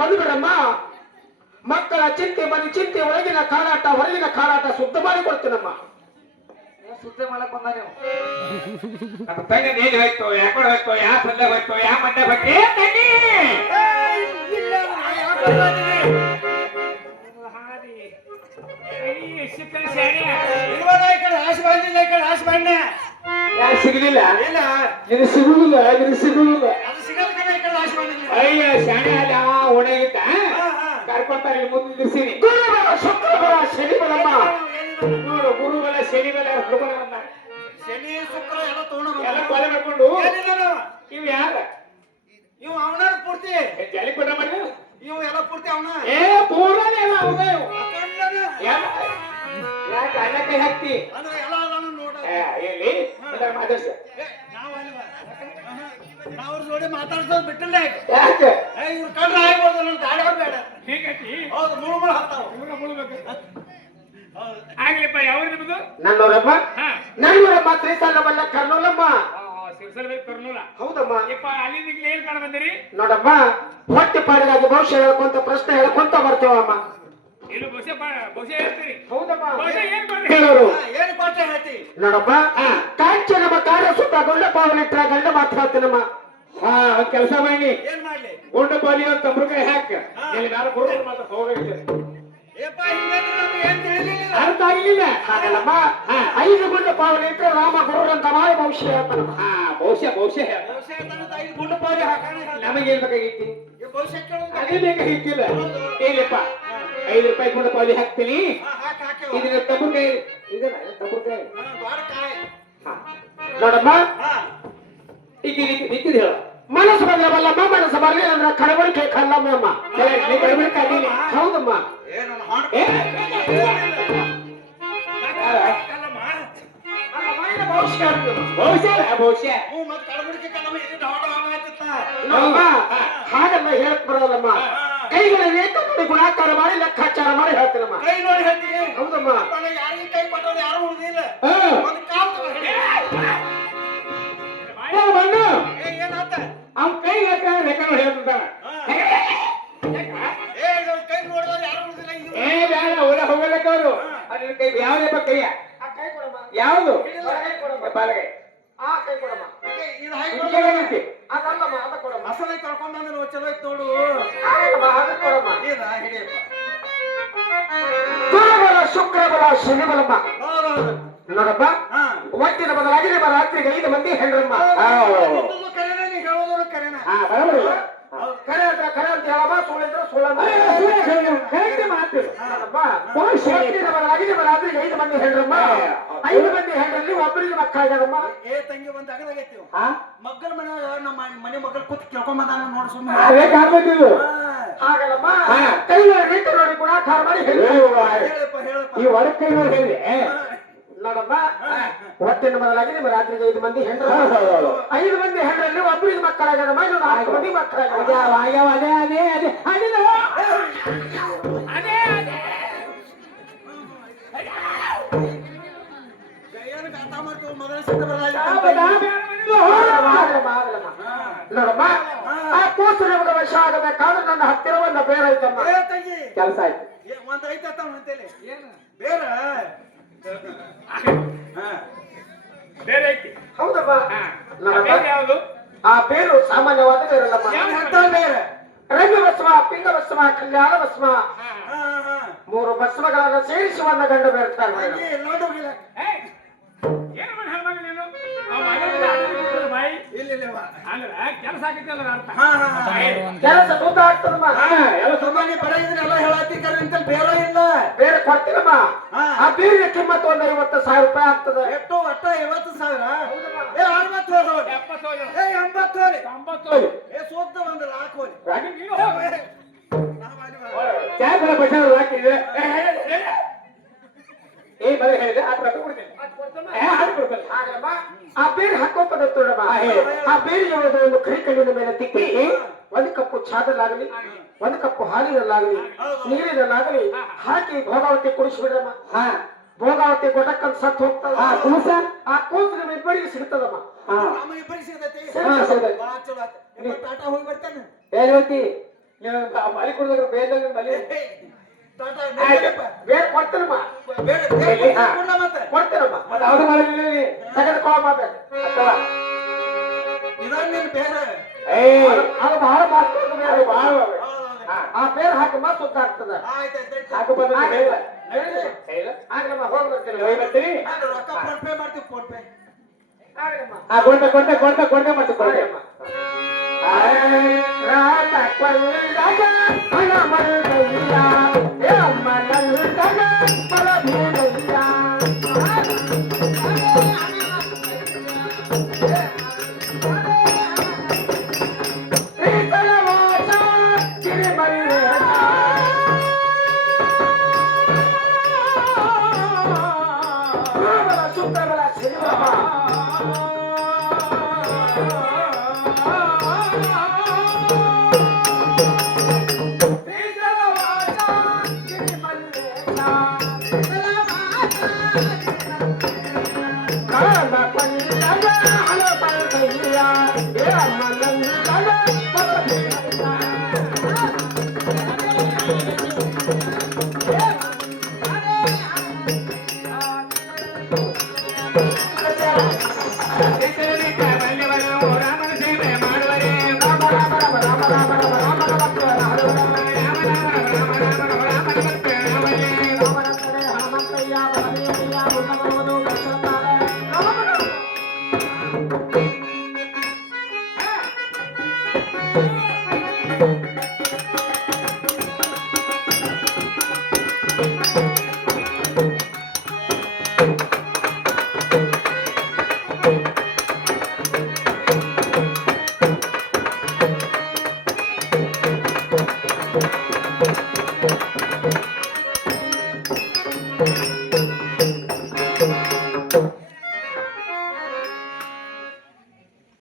ಬಂದುಬಿಡಮ್ಮ. ಮಕ್ಕಳ ಚಿಂತೆ ಮನೆ ಚಿಂತೆ ಒಳಗಿನ ಕಾರಾಟ ಹೊರಗಿನ ಕಾರಾಟ ಶುದ್ಧ ಮಾಡಿ ಕೊಡ್ತೀನಮ್ಮ. ಶುದ್ಧ ಮಾಡಕ್ ಬಂದ ನೀವು ನಮ್ಮ ತಂಗಿ ನೀರು ಹೋಯ್ತು, ಯಾಕಡೆ ಹೋಯ್ತು, ಯಾವ ಸಂದ ಹೋಯ್ತು, ಯಾವ ಮಂಡೆ ಬಗ್ಗೆ ತಂಗಿ ಸಿಗಲಿಲ್ಲ, ಇದು ಸಿಗುದಿಲ್ಲ, ಇದು ಸಿಗುದಿಲ್ಲ. ಅಯ್ಯ ಶಾಣೆ ಅಲ್ಲಿ ಅವ ಒಣಗಿದ್ದ ಕರ್ಕೊಂತಾರೆ ಇಲ್ಲಿ ಮುಂದೆ ನಿಲ್ಸಿನಿ. ಗುರುಬಲ ಶುಕ್ರಬಲ ಶನಿ ಬಲಮ್ಮ. ನೋಡು ಗುರುಬಲ ಶನಿ ಬಲ ಹುಡುಗನ ಶನಿ ಶುಕ್ರ ಎಲ್ಲ ತಗೊಂಡು ಎಲ್ಲ ಕೊಲೆ ಮಾಡ್ಕೊಂಡು ಇವ್ ಯಾರ ಇವ್ ಅವನ ಪೂರ್ತಿ ಜಲಿ ಕೊಟ್ಟ ಮಾಡಿ ಇವ್ ಎಲ್ಲ ಪೂರ್ತಿ ಅವನ ಪೂರ್ಣನೇ ಎಲ್ಲ ಅವನ ಯಾಕೆ ಅಣ್ಣಕ್ಕೆ ಹಾಕ್ತಿ ಅಂದ್ರೆ ಎಲ್ಲ ನೋಡ ಎಲ್ಲಿ ಮಾತಾಡ್ಸ ನಾವು ನೋಡಿ ಮಾತಾಡ್ಸೋದು ಬಿಟ್ಟಿಲ್ಲ. ಯಾಕೆ ಇವ್ರು ಕಂಡ್ರೆ ಆಗ್ಬೋದು ನನ್ನ ದಾಡಿ ಬೇಡ ಹೀಗತಿ ಹೌದು ಮುಳುಮುಳು ಹತ್ತಾವ ಇವಾಗ ಮುಳುಗಬೇಕು ಆಗ್ಲಿಪ್ಪ. ಯಾವ ನಿಮ್ಮದು? ನನ್ನೂರಮ್ಮ ನನ್ನೂರಮ್ಮ ತ್ರಿಸಲ್ಲವಲ್ಲ ಕರ್ನೂಲಮ್ಮ. ಕರ್ನೂಲ ಹೌದಮ್ಮ. ಯಪ್ಪ ಅಲ್ಲಿ ಏನ್ ಕಾಣ ಬಂದಿರಿ? ನೋಡಮ್ಮ, ಹೊಟ್ಟೆ ಪಾಡಿಗಾಗಿ ಭವಿಷ್ಯ ಹೇಳ್ಕೊಂತ ಪ್ರಶ್ನೆ ಹೇಳ್ಕೊಂತ ಬರ್ತೇವಮ್ಮ. ಇಲ್ಲಿ ಬಹುಶಃ ಹೇಳ್ತೀರಿ? ಹೌದಮ್ಮ. ಏನ್ ಮಾಡ್ರಿ ಹೇಳೋರು ಏನು ಪಾಠ ಹೇಳ್ತಿ? ನೋಡಮ್ಮ, ಕಾಂಚನಮ್ಮ ಕಾರ ಸುತ್ತ ಗಂಡ ಪಾವನಿಟ್ರ ಗಂಡ ಮಾತು ಹೇಳ್ತೀನಮ್ಮ. ಹಾ ಕೆಲಸ ಮಾಡಿ ಏನ್ ಮಾಡ್ಲಿ? ಗುಂಡ ಪಾಲಿ ಅಂತ ತಮ್ರಕಾಯಿ ಹಾಕ ಇಲ್ಲಿ ನಾನು ಗುರು ಮಾತ್ರ ಹೋಗೈತೆ. ಏಪ್ಪ ಹಿಂಗಂದ್ರೆ ನಮ್ಗೆ ಏನ್ ತಿಳಿಲಿಲ್ಲ. ಅರ್ಥ ಆಗಲಿಲ್ಲ. ಹಾಗಲ್ಲಮ್ಮ, 5 ಗುಂಡ ಪಾವನಿಟ್ರ ರಾಮ ಗುರು ಅಂತ ಮಾಡಿ ಭವಿಷ್ಯ ಹೇಳ್ತಾನಮ್ಮ. ಹಾ ಬಹುಶಃ ಭವಿಷ್ಯ ತನಕ 5 ಗುಂಡು ಪಾಡಿ ಹಾಕೋಣ. ನಮಗೇನ್ ಬೇಕಾಗಿತ್ತು? ಭವಿಷ್ಯ ಕೇಳೋದು ಅದೇ ಬೇಕಾಗಿತ್ತಿಲ್ಲ. ಏನಿಪ್ಪ 5 ರೂಪಾಯಿ ಗುಂಡ ಪಾಲಿ ಹಾಕ್ತೀನಿ. ಹಾಕಿ ಇದನ್ನ ತಮ್ರಕಾಯಿ ಇದನ್ನ ತಮ್ರಕಾಯಿ ನೋಡಮ್ಮ, ಇಕ್ಕಿದ್ ಹೇಳ. ಮನಸ್ಸು ಬಂದ್ರವಲ್ಲಮ್ಮ, ಮನಸ್ಸು ಬರ್ಲಿ ಅಂದ್ರೆ ಕಡಬಡಿಕೆ ಕಲ್ಲಮ್ಮ ಅಮ್ಮ. ಹೌದಮ್ಮ. ಹಾಗಲ್ಲ ಹೇಳಕ್ ಬರೋದಮ್ಮ. ಕೈಗಳ ರೇಖೆ ನೋಡಿ ಗುಣಾಕಾರ ಮಾಡಿ ಲೆಕ್ಕಾಚಾರ ಮಾಡಿ ಹೇಳ್ತೀನಮ್ಮ. ಕೈ ನೋಡಿ ಹೇಳ್ತೀನಿ. ಹೌದಮ್ಮ. ಯಾರಿಗೆ ಕೈ ಕೊಟ್ಟವ್ರು ಯಾರು ಉಳಿದಿಲ್ಲ. ಒಂದು ಕಾಲ್ ತಗೊಂಡು ಏನಾತ ಅವ್ನ ಕೈ ಲೆಕ್ಕ ಹೇಳ್ತಾನ. ಕೈ ನೋಡಿದವ್ರು ಯಾರು ಉಳಿದಿಲ್ಲ. ಬೇಡ ಒಳ್ಳೆ ಹೋಗಲಕ್ಕ ಅವರು. ಅದ್ರ ಕೈ ಯಾವ್ದಪ್ಪ ಕೈಯ ಕೈ ಕೊಡಮ್ಮ. ಯಾವುದು? ಬಲಗೈ. ಆ ಕೈ ಕೊಡಮ್ಮ. ಇದು ಹಾಕಿ ಅದಲ್ಲಮ್ಮ, ಅದ ಕೊಡಮ್ಮ. ಮಸಾಲೆ ಕಳ್ಕೊಂಡ್ ಬಂದ್ರೆ ಚಲೋ ಐತ್ ನೋಡು. ಅದ ಕೊಡಮ್ಮ. ಇದ ಹಿಡಿಯಪ್ಪ. ಗುರುಬಲ ಶುಕ್ರಬಲ ಶನಿ ಬಲಮ್ಮ. ಹೌದೌದು. ನೋಡಪ್ಪ, ಒಟ್ಟಿನ ಬದಲಾಗಿ ನಿಮ್ಮ ರಾತ್ರಿಗೆ 5 ಮಂದಿ ಹೆಣ್ರಮ್ಮ. ಕರೆನ ನೀ ಹೇಳೋದ್ರು ಕರೆನ. ಕರೆ ಅಂತ ಕರೆ ಅಂತ ಹೇಳಮ್ಮ, ಸುಳ್ಳಿದ್ರೆ ಸುಳ್ಳಮ್ಮ. ಒಟ್ಟಿನ ಬದಲಾಗಿ ನಿಮ್ಮ ರಾತ್ರಿಗೆ 5 ಮಂದಿ ಹೆಣ್ರಮ್ಮ. 5 ಮಂದಿ ಹೆಣ್ರಲ್ಲಿ ಒಬ್ಬರಿಗೆ ಮಕ್ಕಳಾಗ್ಯಾರಮ್ಮ. ತಂಗಿ ಬಂದ ಆಗದಾಗೈತಿ. ಮಗ್ಗನ ಮನೆ ನಮ್ಮ ಮನೆ ಮಕ್ಕಳು ಕೂತ್ ಕೇಳ್ಕೊಂಡ್ ಬಂದ ನೋಡಿ ಸುಮ್ಮನೆ. ಹಾಗಲ್ಲಮ್ಮ, ಕೈಗಳ ರೀತಿ ನೋಡಿ ಗುಣಾಕಾರ ಮಾಡಿ ಹೇಳಪ್ಪ ಹೇಳಪ್ಪ. ಈ ಹೊರ ಕೈ ನೋಡಿ ಹೇಳಿ ನೋಡಮ್ಮ ಹೊತ್ತಿನ ಮೊದಲಾಗಿ ನಿಮ್ಮ ರಾತ್ರಿಗೆ 5 ಮಂದಿ ಹೆಣ್ಣರು 5 ಮಂದಿ ಹೆಣ್ಣರಲ್ಲಿ ಒಬ್ಬರಿಗೆ ಮಕ್ಕಳಾಗದಮ್ಮ ಇನ್ನು 4 ಮಂದಿ ಮಕ್ಕಳಾಗದ ಏನು ಗಾತ ಮಾಡ್ತೀವಿ ಮೊದಲ ಸಿಟ್ಟು ಬರಲ್ಲ ನೋಡಮ್ಮ ಆ ಕೂಸು ನಿಮಗೆ ವಶ ಆಗಬೇಕಾದ್ರೆ ನನ್ನ ಹತ್ತಿರ ಒಂದು ಬೇರೆ ಐತಮ್ಮ ಏ ತಂಗಿ ಕೆಲಸ ಆಯ್ತು ಒಂದ್ ಐತ ಅಂತೇಳಿ ಏನು ಬೇರೆ ಬೇರೆ ಐತಿ ಹೌದಮ್ಮ ನೋಡಮ್ಮ ಯಾವುದು ಆ ಬೇರು ಸಾಮಾನ್ಯವಾದ ಬೇರಲ್ಲಮ್ಮ ಎಂತ ಬೇರೆ ರಂಗಭಸ್ಮ ಪಿಂಗಭಸ್ಮ ಕಲ್ಯಾಣ ಭಸ್ಮ 3 ಭಸ್ಮಗಳನ್ನು ಸೇರಿಸಿ ಒಂದು ಗಂಡು ಬೇರ್ತಾರೆ ತಂಗಿ ನೋಡೋಗಿಲ್ಲ ಏನು ಮಾಡಿ ಹೇಳ್ಬಾಗ ನೀನು ಅವ ಮನೆಯಲ್ಲಿ ಬಾಯಿ ಇಲ್ಲ ಅಂದ್ರೆ ಕೆಲಸ ಆಗೈತಿ ಅಂದ್ರೆ ಅರ್ಥ ಕೆಲಸ ಸುದ್ದ ಆಗ್ತದಮ್ಮ ಎಲ್ಲ ಸುಮ್ಮನೆ ಬರೀದ್ರೆ ಎಲ್ಲ ಹೇಳತ್ತಿ ಕರೆ ಇಂತಲ್ಲಿ ಬೇರೆ ಇಲ್ಲ ಬೇರೆ ಕೊಡ್ತೀನಮ್ಮ ಆ ಬೇರಿನ ಕಿಮ್ಮತ್ತು ಒಂದು 50,000 ರೂಪಾಯಿ ಆಗ್ತದೆ ಎಷ್ಟು ಒಟ್ಟ 50,000 ಏ 60 ಹೋಗೋದು 70 ಏ 80 ಹೋರಿ 90 ಏ ಸೋತ್ತ ಒಂದು ಲಾಕ್ ಹೋರಿ ರಾಗಿ ನೀನು ಚಾಯ್ ಬರ ಹಾಕಿದ್ರೆ ಏ ಬರ ಹೇಳಿದೆ ಆ ಪ್ರಕಾರ ಕೊಡ್ತೀನಿ ಆಗಲ್ಲಮ್ಮ ಆ ಬೇರೆ ಹಾಕೋ ಪದ್ಧತಿ ನೋಡಮ್ಮ ಆ ಬೇರಿಗೆ ಒಂದು ಕರಿ ಕಣ್ಣಿನ ಮೇಲೆ ತಿಕ್ಕಿ 1 ಕಪ್ಪು ಚಾದಲ್ಲಾಗಲಿ 1 ಕಪ್ಪು ಹಾಲಿನಲ್ಲಾಗಲಿ ನೀರಿನಲ್ಲಾಗಲಿ ಹಾಕಿ ಭೋಗಾವತಿ ಕುಡಿಸ್ಬಿಡ್ರಮ್ಮ ಭೋಗಾವತಿ ಕೊಟ್ಟಕ್ಕಂತ ಸತ್ತು ಹೋಗ್ತದ ಆ ಕೂಸು ನಿಮ್ಮ ಇಬ್ಬರಿಗೆ ಸಿಗ್ತದಮ್ಮ ನಮ್ಮ ಇಬ್ಬರಿಗೆ ಸಿಗತೈತಿ ಸಿಗ್ತೈತಿ. ಬಾ ಚಲೋ ಆತ ಟಾಟಾ ಹೋಗಿ ಬರ್ತಾನೆ ಹೇಳ್ತಿ ನೀವು ಮಲಿ ಕುಡಿದಾಗ ಬೇದಾಗ ಮಲಿ ಟಾಟಾ ಬೇರೆ ಕೊಡ್ತೀನಮ್ಮ ಬೇಡ ಕೊಡ್ಲ ಮತ್ತೆ ಕೊಡ್ತೀನಮ್ಮ ಮತ್ತೆ ಅವ್ರು ಮಾಡಲಿ ತೆಗೆದುಕೊಳ್ಳ ಅಥವಾ ಇದಾನ ನೀನು ಬೇರೆ ಅದು ಬಹಳ ಮಹತ್ವದ ಬೇರೆ ಭಾಳ ಆ ಬೇರೆ ಹಾಕಮ್ಮ ಸುತ್ತ ಆಗ್ತದ ಆಯ್ತಾಯ್ತು ಹಾಕು ಬಂದ ಹೇಳಿಲ್ಲ ಆಗ್ಲಮ್ಮ ಹೋಗಿ ಬರ್ತೀನಿ ಹೋಗಿ ಬರ್ತೀವಿ ರೊಕ್ಕ ಫೋನ್ ಪೇ ಮಾಡ್ತೀವಿ ಫೋನ್ ಪೇ ಆಗ್ಲಮ್ಮ ಕೊಡ್ಬೇಕು ಕೊಡ್ತೆ ಮಾಡ್ತೀವಿ ಕೊಡ್ತೆ ಆಗ್ಲಮ್ಮ